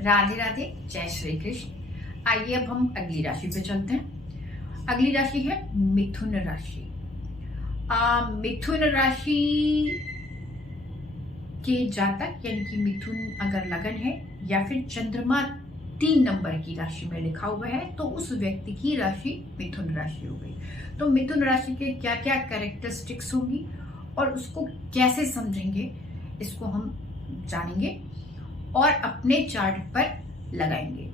राधे राधे, जय श्री कृष्ण। आइए अब हम अगली राशि पे चलते हैं। अगली राशि है मिथुन राशि। मिथुन राशि के जातक यानी कि मिथुन अगर लगन है या फिर चंद्रमा 3 नंबर की राशि में लिखा हुआ है तो उस व्यक्ति की राशि मिथुन राशि हो गई। तो मिथुन राशि के क्या क्या कैरेक्टरिस्टिक्स होंगी और उसको कैसे समझेंगे, इसको हम जानेंगे और अपने चार्ट पर लगाएंगे।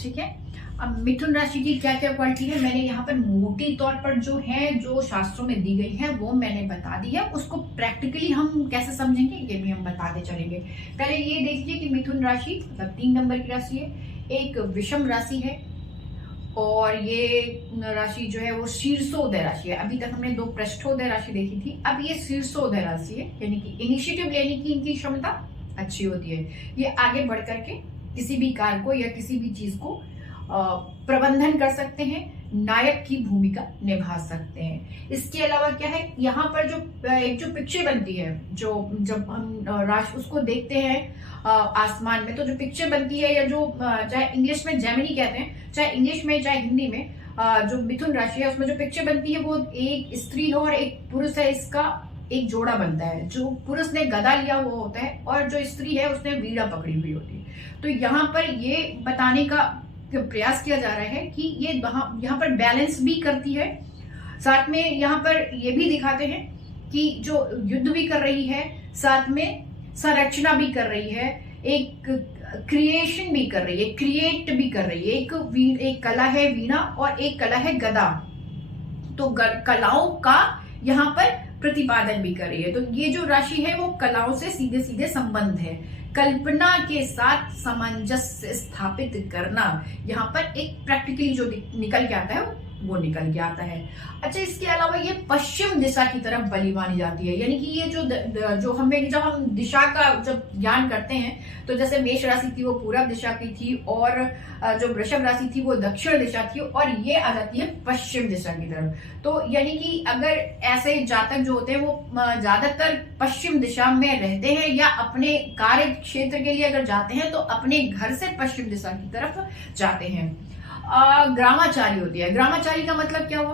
ठीक है। अब मिथुन राशि की क्या क्या क्वालिटी है मैंने यहाँ पर मोटी तौर पर जो शास्त्रों में दी गई है वो मैंने बता दी है। उसको प्रैक्टिकली हम कैसे समझेंगे ये भी हम बताते चलेंगे। पहले ये देखिए कि मिथुन राशि मतलब 3 नंबर की राशि है, एक विषम राशि है और ये राशि जो है वो शीर्षोदय राशि है। अभी तक हमने 2 पृष्ठोदय राशि देखी थी, अब ये शीर्षोदय राशि है यानी कि इनिशिएटिव लेने की इनकी क्षमता अच्छी होती है। ये आगे बढ़ करके किसी भी कार्य को या किसी भी चीज को प्रबंधन कर सकते हैं, नायक की भूमिका निभा सकते हैं। इसके अलावा क्या है, यहाँ पर जो पिक्चर बनती है, जो जब हम राशि उसको देखते हैं आसमान में, तो जो पिक्चर बनती है या जो चाहे इंग्लिश में जेमिनी कहते हैं, चाहे इंग्लिश में चाहे हिंदी में, जो मिथुन राशि है उसमें जो पिक्चर बनती है वो एक स्त्री है और एक पुरुष है, इसका एक जोड़ा बनता है। जो पुरुष ने गदा लिया हुआ होता है और जो स्त्री है उसने वीणा पकड़ी हुई होती है। तो यहाँ पर ये बताने का प्रयास किया जा रहा है कि ये यहाँ पर बैलेंस भी करती है, साथ में यहाँ पर ये भी दिखाते हैं कि जो युद्ध भी कर रही है, साथ में संरचना भी कर रही है, एक क्रिएशन भी कर रही है, क्रिएट भी कर रही है। एक कला है वीणा और एक कला है गदा, तो कलाओं का यहाँ पर प्रतिपादन भी कर रही है। तो ये जो राशि है वो कलाओं से सीधे सीधे संबंध है। कल्पना के साथ सामंजस्य स्थापित करना यहाँ पर एक प्रैक्टिकली जो निकल के आता है वो निकल के आता है। अच्छा, इसके अलावा ये पश्चिम दिशा की तरफ बली मानी जाती है, यानी कि ये जो हमें जब हम दिशा का जब ज्ञान करते हैं तो जैसे मेष राशि थी वो पूरब दिशा की थी और जो वृषभ राशि थी वो दक्षिण दिशा थी और ये आ जाती है पश्चिम दिशा की तरफ। तो यानी कि अगर ऐसे जातक जो होते हैं वो ज्यादातर पश्चिम दिशा में रहते हैं या अपने कार्य क्षेत्र के लिए अगर जाते हैं तो अपने घर से पश्चिम दिशा की तरफ जाते हैं। ग्रामाचारी होती है। ग्रामाचारी का मतलब क्या हुआ?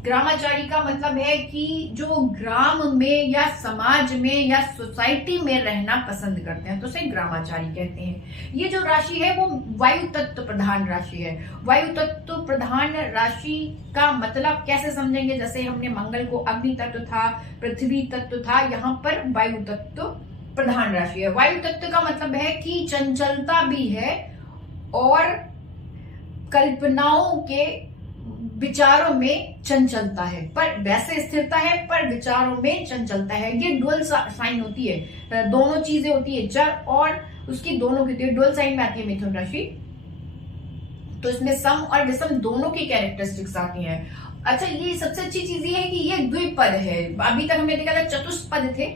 ग्रामाचारी का मतलब है कि जो ग्राम में या समाज में या सोसाइटी में रहना पसंद करते हैं तो उसे ग्रामाचारी कहते हैं। ये जो राशि है वो वायु तत्व प्रधान राशि है। वायु तत्व प्रधान राशि का मतलब कैसे समझेंगे? जैसे हमने मंगल को अग्नि तत्व था, पृथ्वी तत्व था, यहाँ पर वायु तत्व प्रधान राशि है। वायु तत्व का मतलब है कि चंचलता भी है और कल्पनाओं के विचारों में चंचलता है, पर वैसे स्थिरता है पर विचारों में चंचलता है। ये डुअल साइन होती है, दोनों चीजें होती है, जड़ और उसकी दोनों की डुअल साइन में आती है मिथुन राशि। तो इसमें सम और विषम दोनों की कैरेक्टरिस्टिक्स आती हैं। अच्छा, ये सबसे अच्छी चीज ये है कि ये द्विपद है। अभी तक हमने देखा था चतुष्पद थे,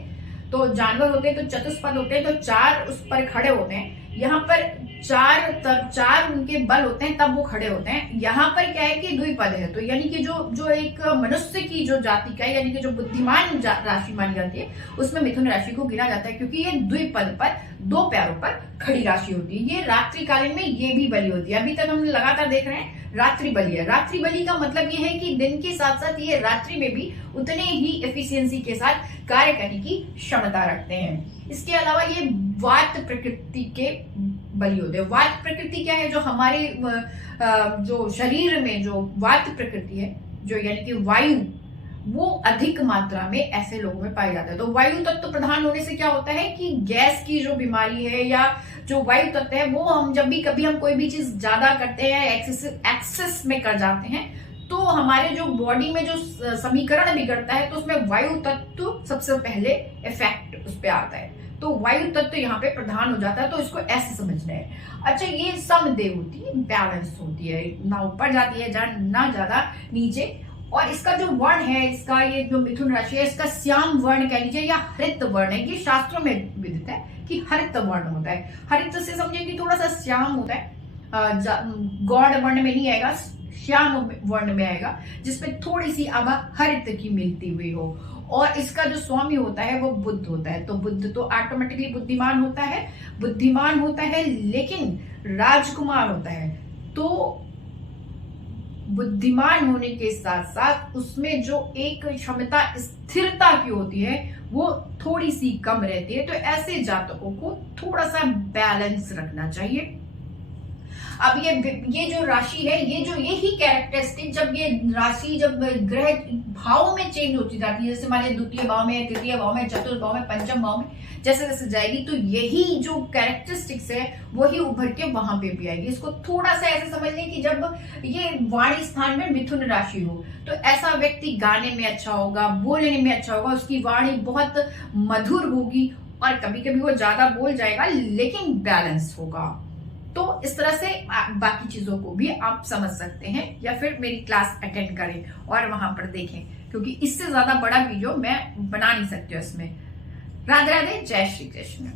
तो जानवर होते हैं तो चतुष्पद होते हैं, तो 4 उस पर खड़े होते हैं। यहाँ पर 4 उनके बल होते हैं तब वो खड़े होते हैं। यहाँ पर क्या है कि द्विपद है, तो यानी कि जो एक मनुष्य की जो जाति का यानी कि जो बुद्धिमान राशि मानी जाती है उसमें मिथुन राशि को गिना जाता है, क्योंकि ये द्विपद पर 2 पैरों पर खड़ी राशि होती है। ये रात्रि कालीन में ये भी बली होती है। अभी तक हम लगातार देख रहे हैं रात्रि बली है। रात्रि बली का मतलब ये है कि दिन के साथ साथ ये रात्रि में भी उतने ही एफिशिएंसी के साथ कार्य करने की क्षमता रखते हैं। इसके अलावा ये वात प्रकृति के बली होते हैं। वात प्रकृति क्या है? जो हमारे जो शरीर में जो वात प्रकृति है, जो यानी कि वायु, वो अधिक मात्रा में ऐसे लोगों में पाया जाता है। तो वायु तत्व प्रधान होने से क्या होता है कि गैस की जो बीमारी है या जो वायु तत्व है वो हम जब भी कभी हम कोई भी चीज ज्यादा करते हैं, एक्सेस में कर जाते हैं, तो हमारे जो बॉडी में जो समीकरण बिगड़ता है तो उसमें वायु तत्व सबसे पहले इफेक्ट उस पर आता है। तो वायु तत्व यहाँ पे प्रधान हो जाता है, तो इसको ऐसे समझना है। अच्छा, ये समदेव होती है, बैलेंस होती है, ना ऊपर जाती है ना ज्यादा नीचे। और इसका जो वर्ण है, इसका ये जो मिथुन राशि है इसका श्याम वर्ण कह लीजिए या हरित वर्ण है। ये शास्त्रों में विदित है कि हरित वर्ण होता है। हरित से समझिए कि थोड़ा सा श्याम होता है, गौड़ वर्ण में नहीं आएगा, श्याम वर्ण में आएगा, जिसमें थोड़ी सी आभा हरित की मिलती हुई हो। और इसका जो स्वामी होता है वो बुध होता है। तो बुध तो ऑटोमेटिकली बुद्धिमान होता है, बुद्धिमान होता है, लेकिन राजकुमार होता है। तो बुद्धिमान होने के साथ साथ उसमें जो एक क्षमता स्थिरता की होती है वो थोड़ी सी कम रहती है। तो ऐसे जातकों को थोड़ा सा बैलेंस रखना चाहिए। अब ये जो राशि है, यही कैरेक्टरिस्टिक, जब ये राशि जब ग्रह भाव में चेंज होती जाती है, जैसे मान द्वितीय भाव में, तृतीय भाव में, चतुर्थ भाव में, पंचम भाव में जैसे जैसे जाएगी, तो यही जो कैरेक्टरिस्टिक्स है वही उभर के वहां पे भी आएगी। इसको थोड़ा सा ऐसे समझ लें कि जब ये वाणी स्थान में मिथुन राशि हो तो ऐसा व्यक्ति गाने में अच्छा होगा, बोलने में अच्छा होगा, उसकी वाणी बहुत मधुर होगी और कभी कभी वो ज्यादा बोल जाएगा लेकिन बैलेंस होगा। तो इस तरह से बाकी चीजों को भी आप समझ सकते हैं, या फिर मेरी क्लास अटेंड करें और वहां पर देखें, क्योंकि इससे ज्यादा बड़ा वीडियो मैं बना नहीं सकती हूँ इसमें। राधे राधे, जय श्री कृष्ण।